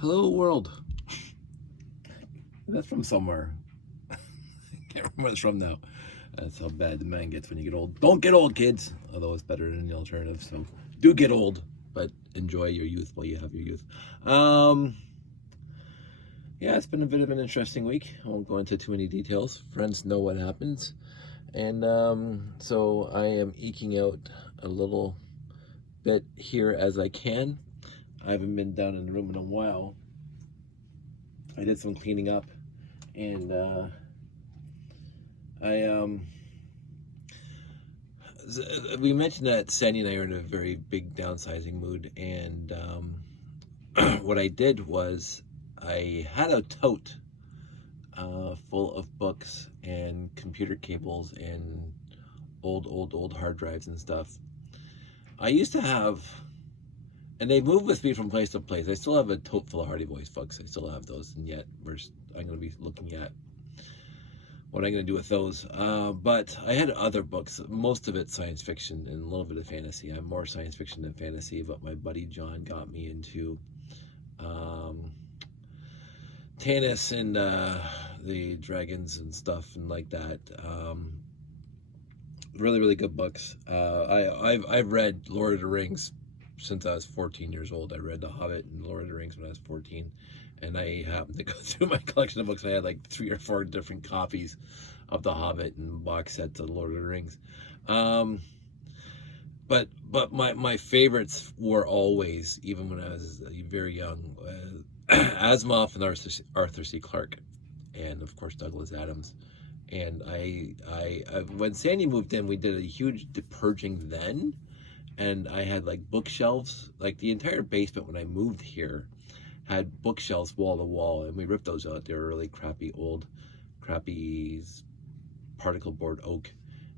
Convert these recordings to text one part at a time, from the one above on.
Hello world. That's from somewhere. Can't remember what it's from now. That's how bad the man gets when you get old. Don't get old, kids. Although it's better than the alternative. So do get old, but enjoy your youth while you have your youth. Yeah, it's been a bit of an interesting week. I won't go into too many details. Friends know what happens. And so I am eking out a little bit here as I can. I haven't been down in the room in a while. I did some cleaning up, and we mentioned that Sandy and I are in a very big downsizing mood, and what I did was I had a tote full of books and computer cables and old hard drives and stuff. I used to have, and they move with me from place to place. I still have a tote full of Hardy Boys books. I still have those, and yet I'm going to be looking at what I'm going to do with those. But I had other books, most of it science fiction and a little bit of fantasy. I'm more science fiction than fantasy, but my buddy John got me into Tanis and the dragons and stuff and like that. Really good books. I've read Lord of the Rings since I was 14 years old. I read The Hobbit and Lord of the Rings when I was 14, and I happened to go through my collection of books. I had like 3 or 4 different copies of The Hobbit and box sets of Lord of the Rings. But my favorites were always, even when I was very young, Asimov and Arthur C. Clarke, and of course Douglas Adams. And I when Sandy moved in, we did a huge purging then, and I had like bookshelves, like the entire basement when I moved here had bookshelves wall to wall, and we ripped those out. They were really crappy particle board oak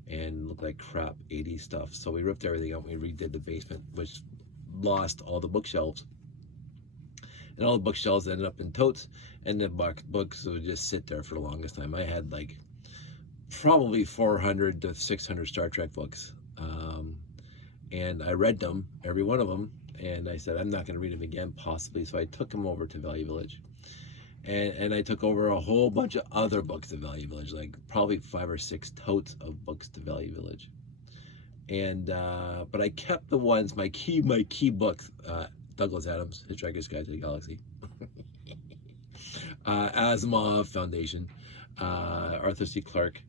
and looked like crap 80s stuff. So we ripped everything out and we redid the basement, which lost all the bookshelves. And all the bookshelves ended up in totes, and the books would just sit there for the longest time. I had like probably 400 to 600 Star Trek books. And I read them, every one of them, and I said, I'm not going to read them again, possibly. So I took them over to Value Village. And I took over a whole bunch of other books to Value Village, like probably 5 or 6 totes of books to Value Village. And, but I kept the ones, my key books, Douglas Adams, Hitchhiker's Guide to the Galaxy, Asimov Foundation, Arthur C. Clarke,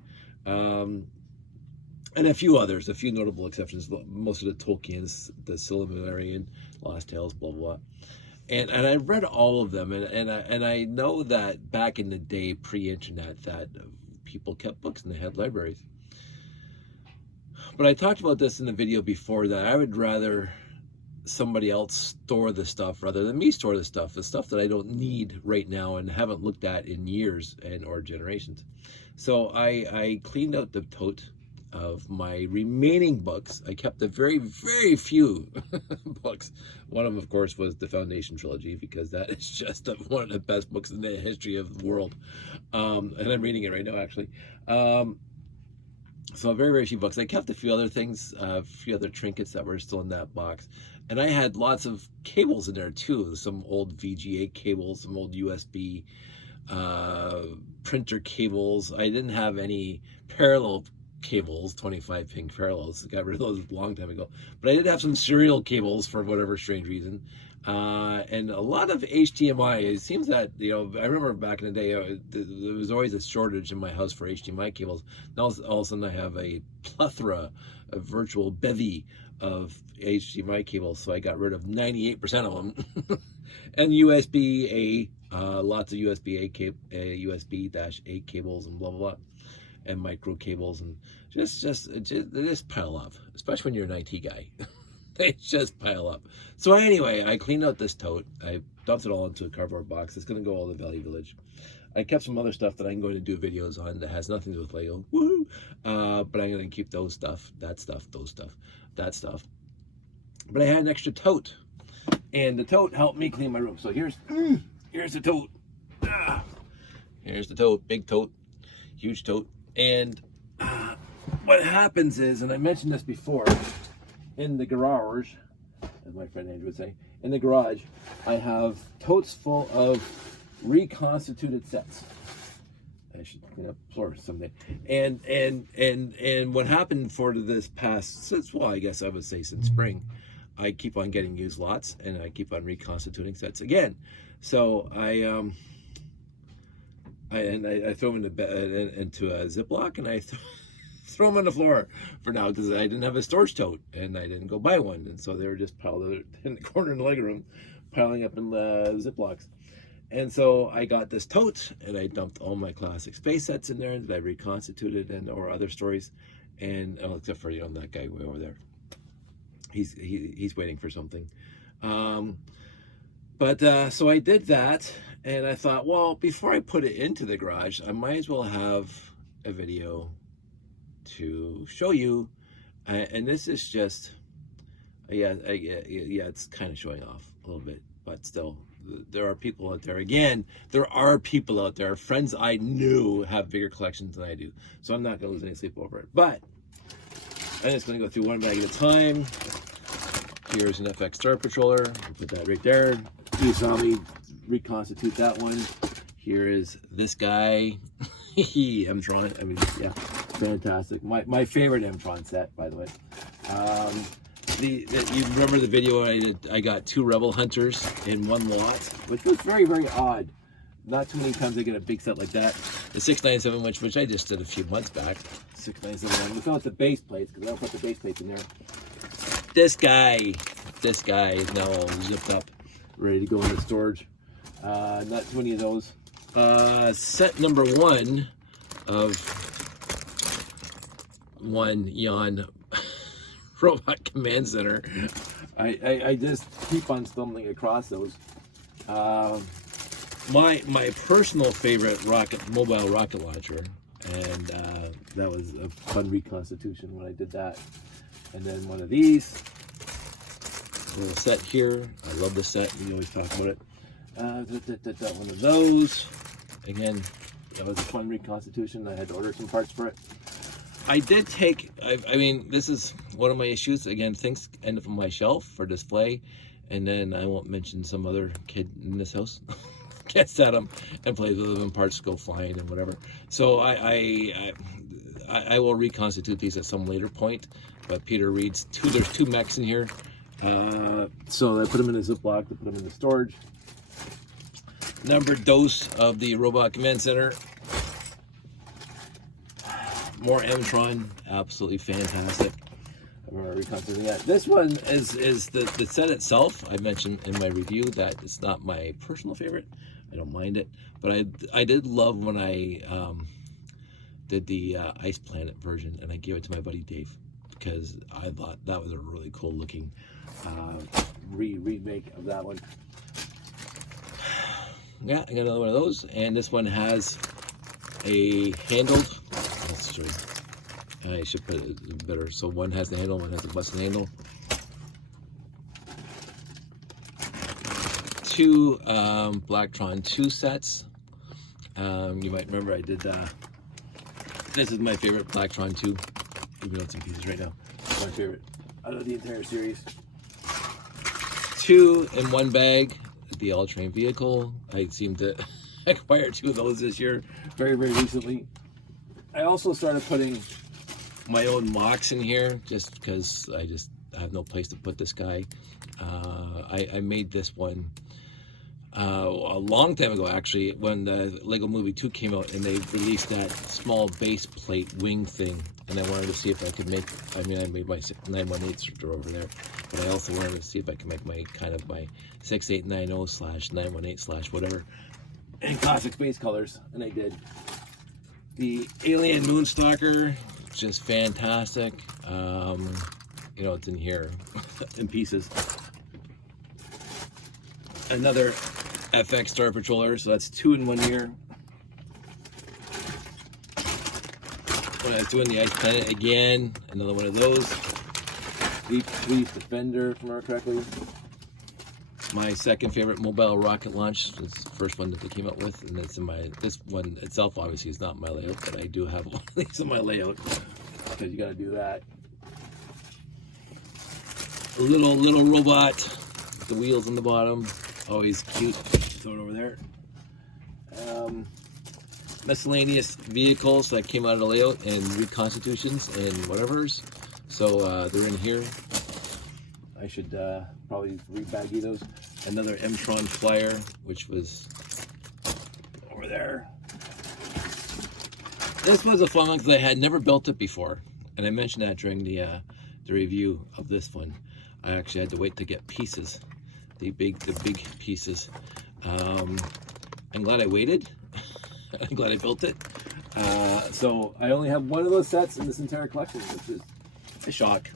and a few others, a few notable exceptions. Most of the Tolkien's, the Silmarillion, Lost Tales, blah blah. And I read all of them, and I know that back in the day, pre-internet, that people kept books and they had libraries. But I talked about this in the video before, that I would rather somebody else store the stuff rather than me store the stuff that I don't need right now and haven't looked at in years or generations. So I cleaned out the tote of my remaining books. I kept a very few books. One of them, of course, was the Foundation trilogy, because that is just one of the best books in the history of the world. And I'm reading it right now, actually. So very few books. I kept a few other things, a few other trinkets that were still in that box. And I had lots of cables in there too. Some old VGA cables, some old USB printer cables. I didn't have any parallel cables, 25-pin parallels. I got rid of those a long time ago. But I did have some serial cables for whatever strange reason. And a lot of HDMI. It seems that, I remember back in the day, there was always a shortage in my house for HDMI cables. Now all of a sudden I have a plethora, a virtual bevy of HDMI cables, so I got rid of 98% of them. And USB-A, lots of USB-A, USB-A cables and blah, blah, blah. And micro cables, and they just pile up, especially when you're an IT guy. They just pile up. So anyway, I cleaned out this tote. I dumped it all into a cardboard box. It's going to go all to Value Village. I kept some other stuff that I'm going to do videos on that has nothing to do with Lego. Woohoo! But I'm going to keep those stuff, that stuff, that stuff. But I had an extra tote, and the tote helped me clean my room. So here's the tote. Here's the tote, big tote, huge tote. And what happens is, and I mentioned this before, in the garage, as my friend Andrew would say, in the garage, I have totes full of reconstituted sets. I should clean up floor someday. And what happened for this past, since, well, I guess I would say since spring, I keep on getting used lots, and I keep on reconstituting sets again. So I throw them into a Ziploc, and I throw them on the floor for now because I didn't have a storage tote, and I didn't go buy one, and so they were just piled in the corner in the living room, piling up in the Ziplocs. And so I got this tote, and I dumped all my classic space sets in there that I reconstituted, and or other stories, and except for that guy way over there. He's waiting for something. So I did that, and I thought, well, before I put it into the garage, I might as well have a video to show you. And this is just, it's kind of showing off a little bit, but still, there are people out there. Again, there are people out there, friends I knew have bigger collections than I do. So I'm not going to lose any sleep over it. But I'm just going to go through one bag at a time. Here's an FX Star Patroller. I'll put that right there. You saw me reconstitute that one. Here is this guy. M-Tron. I mean, yeah, fantastic. My favorite M-Tron set, by the way. You remember the video I did? I got 2 Rebel Hunters in one lot, which was very, very odd. Not too many times I get a big set like that. The 697, which I just did a few months back. 697 without the base plates, because I don't put the base plates in there. This guy is now all zipped up, ready to go into storage. Not too many of those. Set number 1 of 1 Yawn Robot Command Center. I just keep on stumbling across those. My personal favorite mobile rocket launcher, and that was a fun reconstitution when I did that. And then one of these, a little set here. I love this set. We always talk about it. One of those. Again, that was a fun reconstitution. I had to order some parts for it. I did take, I mean, this is one of my issues. Again, things end up on my shelf for display, and then I won't mention some other kid in this house gets at them and plays with them, and parts go flying and whatever. So I will reconstitute these at some later point. But Peter reads there's 2 mechs in here. So I put them in a Ziploc to put them in the storage. Numbered dose of the Robot Command Center. More M-Tron, absolutely fantastic. I'm going to reconstitute that. This one is the set itself. I mentioned in my review that it's not my personal favorite. I don't mind it, but I did love when I did the Ice Planet version, and I gave it to my buddy Dave because I thought that was a really cool looking remake of that one. Yeah, I got another one of those, and this one has a handled. I should put it better. So one has the handle, one has the busted handle. 2 Blacktron 2 sets. You might remember I did. This is my favorite Blacktron 2. Even though it's in pieces right now. It's my favorite out of the entire series. 2 in one bag. The all-terrain vehicle. I seem to acquire 2 of those this year, very, very recently. I also started putting my own mocks in here just because I have no place to put this guy. I made this one a long time ago, actually, when the Lego Movie 2 came out and they released that small base plate wing thing, and I wanted to see if I could make, I made my 918 stripper over there, but I also wanted to see if I could make my 6890/918/whatever in classic space colors, and I did. The Alien Moonstalker, just fantastic. It's in here in pieces. Another FX Star Patroller, so that's 2 in one here. When I was doing the Ice Planet again, another one of those. Deep Police Defender, if I remember correctly. My second favorite mobile rocket launch. It's the first one that they came up with, and it's in my. This one itself obviously is not my layout, but I do have one of these in my layout because you got to do that. A little robot the wheels on the bottom, always cute. Throw it over there. Miscellaneous vehicles that came out of the layout and reconstitutions and whatever's. So they're in here. I should probably rebaggy those. Another M-Tron Flyer, which was over there. This was a fun one because I had never built it before, and I mentioned that during the review of this one. I actually had to wait to get pieces, the big pieces. I'm glad I waited. I'm glad I built it. So I only have one of those sets in this entire collection, which is a shock.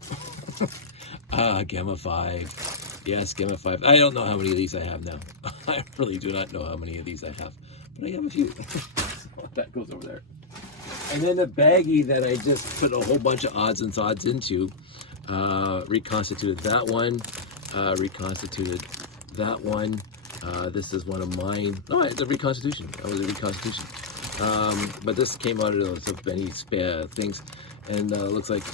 Gamma 5. Yes, Gamma 5. I don't know how many of these I have now. I really do not know how many of these I have, but I have a few. So that goes over there. And then the baggie that I just put a whole bunch of odds and sods into, reconstituted that one, reconstituted that one. This is one of mine. Oh, it's a reconstitution. That was a reconstitution. But this came out of those many things, and looks like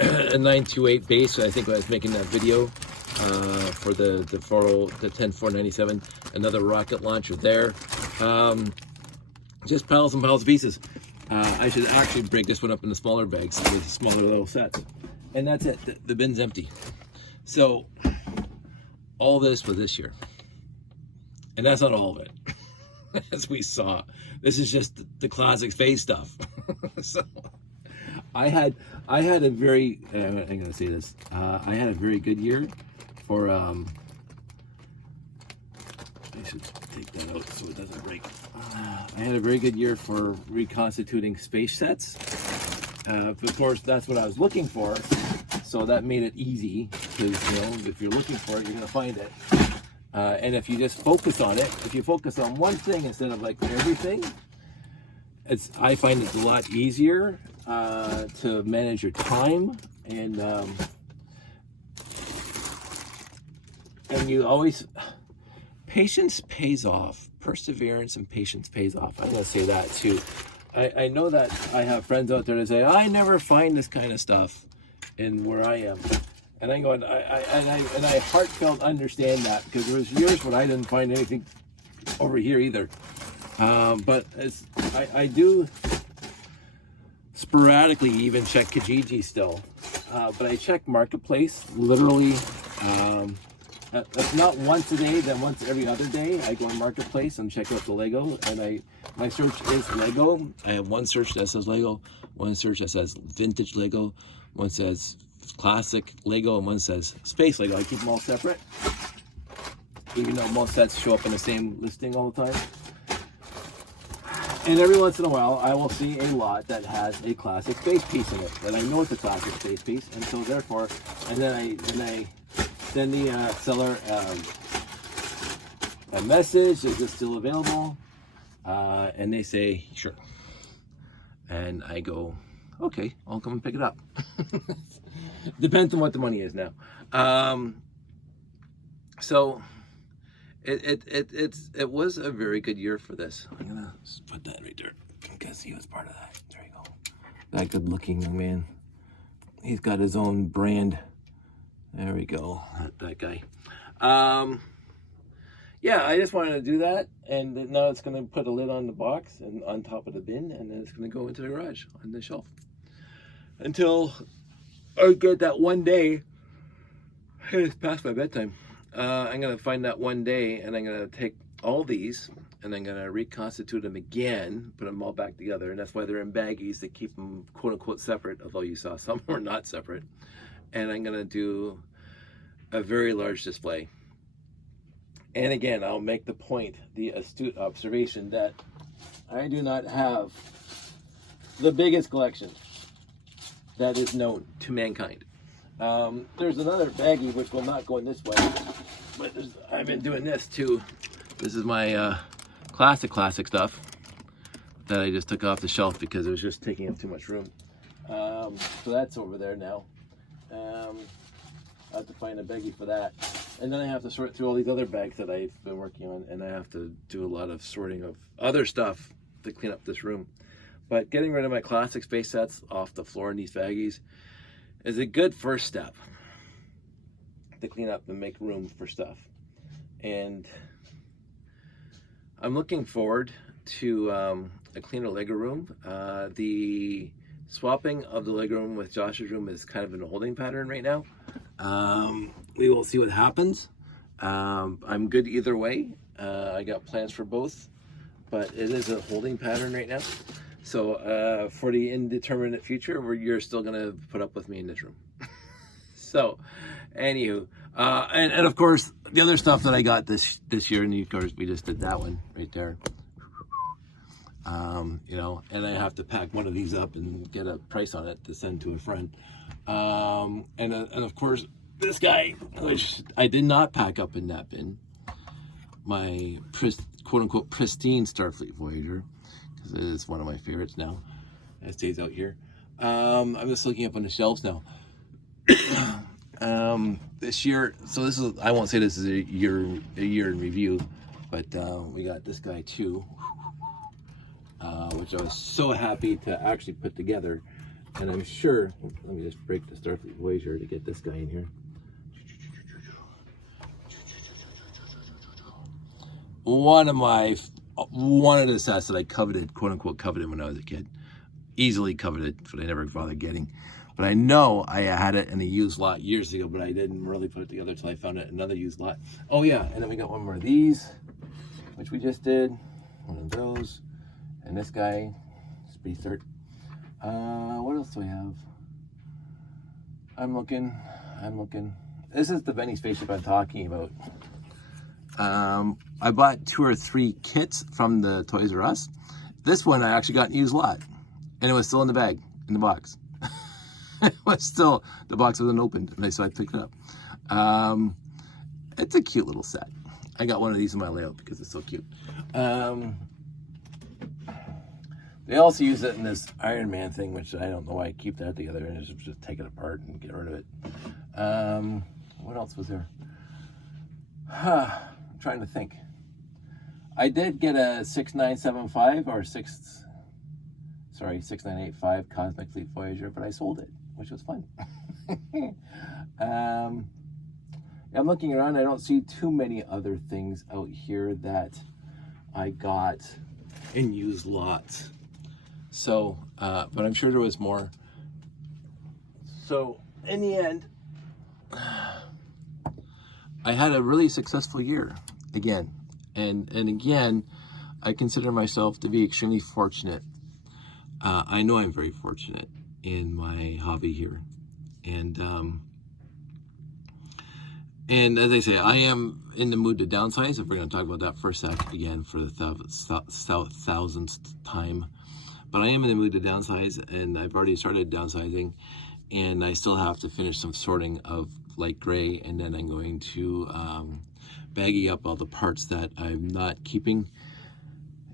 a 928 base. I think when I was making that video for the 10497, another rocket launcher there. Just piles and piles of pieces. I should actually break this one up into smaller bags with smaller little sets. And that's it. The bin's empty. So all this was this year. And that's not all of it. As we saw, this is just the classic space stuff. So I had a very, I'm going to say this, I had a very good year for, I should take that out so it doesn't break. I had a very good year for reconstituting space sets. Of course, that's what I was looking for. So that made it easy, because, you know, if you're looking for it, you're going to find it. And if you just focus on it, if you focus on one thing instead of like everything, I find it's a lot easier to manage your time, and you always, patience pays off. Perseverance and patience pays off. I'm going to say that too. I know that I have friends out there that say, I never find this kind of stuff in where I am. And I'm going, I heartfelt understand that, because there was years when I didn't find anything over here either. But I do sporadically even check Kijiji still. But I check Marketplace literally, if not once a day, then once every other day. I go on Marketplace and check out the Lego, and my search is Lego. I have one search that says Lego, one search that says vintage Lego, one says classic Lego, and one says space Lego. I keep them all separate, even though most sets show up in the same listing all the time. And every once in a while, I will see a lot that has a classic space piece in it, and I know it's a classic space piece, and so therefore, and then I send the seller a message: is this still available? And they say sure, and I go, okay, I'll come and pick it up. Depends on what the money is now. So it was a very good year for this. I'm gonna put that right there because he was part of that. There you go. That good looking young man. He's got his own brand. There we go. That guy. Yeah, I just wanted to do that, and now it's going to put a lid on the box and on top of the bin, and then it's going to go into the garage on the shelf until I get that one day. Hey, it's past my bedtime. I'm going to find that one day, and I'm going to take all these and I'm going to reconstitute them again, put them all back together, and that's why they're in baggies to keep them quote-unquote separate, although you saw some were not separate. And I'm going to do a very large display. And again, I'll make the point, the astute observation, that I do not have the biggest collection that is known to mankind. There's another baggie which will not go in this way, but I've been doing this too. This is my classic stuff that I just took off the shelf because it was just taking up too much room. So that's over there now. I have to find a baggie for that. And then I have to sort through all these other bags that I've been working on, and I have to do a lot of sorting of other stuff to clean up this room. But getting rid of my classic space sets off the floor in these baggies is a good first step. to clean up and make room for stuff. And I'm looking forward to a cleaner Lego room. The swapping of the Lego room with Josh's room is kind of in a holding pattern right now. We will see what happens. I'm good either way. I got plans for both, but it is a holding pattern right now. So for the indeterminate future, you're still gonna put up with me in this room. So, anywho, and of course the other stuff that I got this year, and of course we just did that one right there. You know, and I have to pack one of these up and get a price on it to send to a friend. And of course this guy, which I did not pack up in that bin, my quote unquote pristine Starfleet Voyager, because it is one of my favorites now. It stays out here. I'm just looking up on the shelves now. This year, so this is, I won't say this is a year in review, but we got this guy too, which I was so happy to actually put together. And I'm sure, let me just break the Starfleet Voyager to get this guy in here. One of the sets that I coveted, quote unquote coveted when I was a kid. Easily coveted, but I never bothered getting. But I know I had it in a used lot years ago, but I didn't really put it together until I found it in another used lot. Oh yeah, and then we got one more of these, which we just did. One of those. And this guy, Space Art. What else do I have? I'm looking. This is the Benny spaceship I'm talking about. I bought 2 or 3 kits from the Toys R Us. This one I actually got in a used lot, and it was still in the bag, in the box. It was still, the box wasn't opened, and so I picked it up. It's a cute little set. I got one of these in my layout because it's so cute. They also use it in this Iron Man thing, which I don't know why I keep that together, and just take it apart and get rid of it. What else was there? I'm trying to think. I did get a 6975 or 6985 Cosmic Fleet Voyager, but I sold it, which was fun. I'm looking around. I don't see too many other things out here that I got in used lots. So, but I'm sure there was more. So, in the end, I had a really successful year again. And again, I consider myself to be extremely fortunate. I know I'm very fortunate in my hobby here. And as I say, I am in the mood to downsize. If we're going to talk about that for a sec, again, for the thousandth time. But I am in the mood to downsize, and I've already started downsizing. And I still have to finish some sorting of light gray, and then I'm going to baggy up all the parts that I'm not keeping,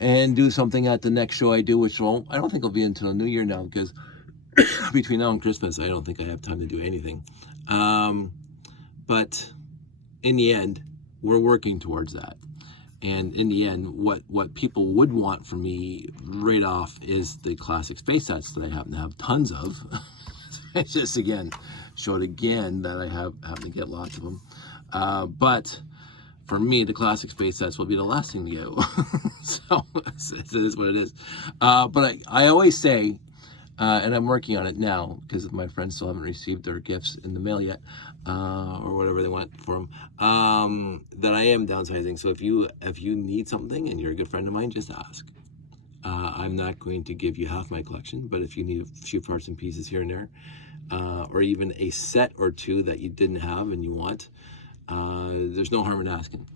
and do something at the next show I do, which I don't think will be until New Year now, because between now and Christmas, I don't think I have time to do anything. But in the end, we're working towards that. And in the end, what people would want from me right off is the classic space sets that I happen to have tons of. It's just, again, showed again that I happen to get lots of them. But for me, the classic space sets will be the last thing to go. So it is what it is. But I always say, and I'm working on it now because my friends still haven't received their gifts in the mail yet, or whatever they want for them, that I am downsizing. So if you need something and you're a good friend of mine, just ask. I'm not going to give you half my collection, but if you need a few parts and pieces here and there, or even a set or two that you didn't have and you want, there's no harm in asking.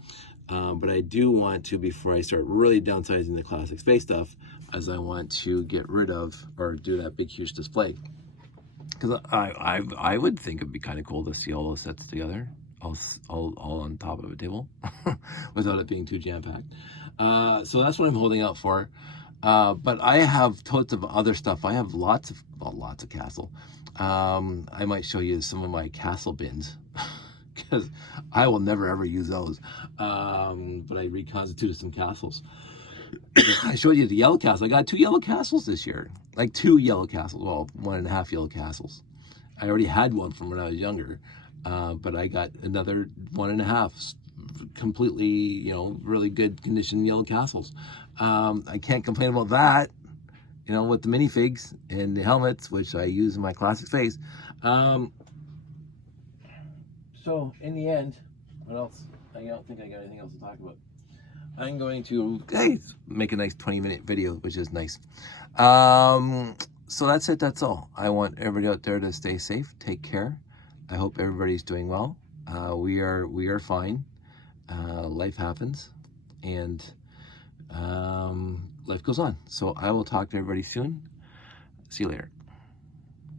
But I do want to, before I start really downsizing the classic space stuff, as I want to get rid of or do that big huge display, because I would think it'd be kind of cool to see all those sets together, all on top of a table, without it being too jam-packed. So that's what I'm holding out for. But I have totes of other stuff. I have lots of castle. I might show you some of my castle bins, because I will never ever use those. But I reconstituted some castles. I showed you the yellow castle. I got 2 yellow castles this year. Like 2 yellow castles. Well, 1.5 yellow castles. I already had one from when I was younger. but I got another 1.5 completely, you know, really good condition yellow castles. I can't complain about that, you know, with the minifigs and the helmets, which I use in my classic phase. So in the end, what else? I don't think I got anything else to talk about. I'm going to make a nice 20-minute video, which is nice. So that's it. That's all. I want everybody out there to stay safe. Take care. I hope everybody's doing well. We are fine. Life happens, and life goes on. So I will talk to everybody soon. See you later.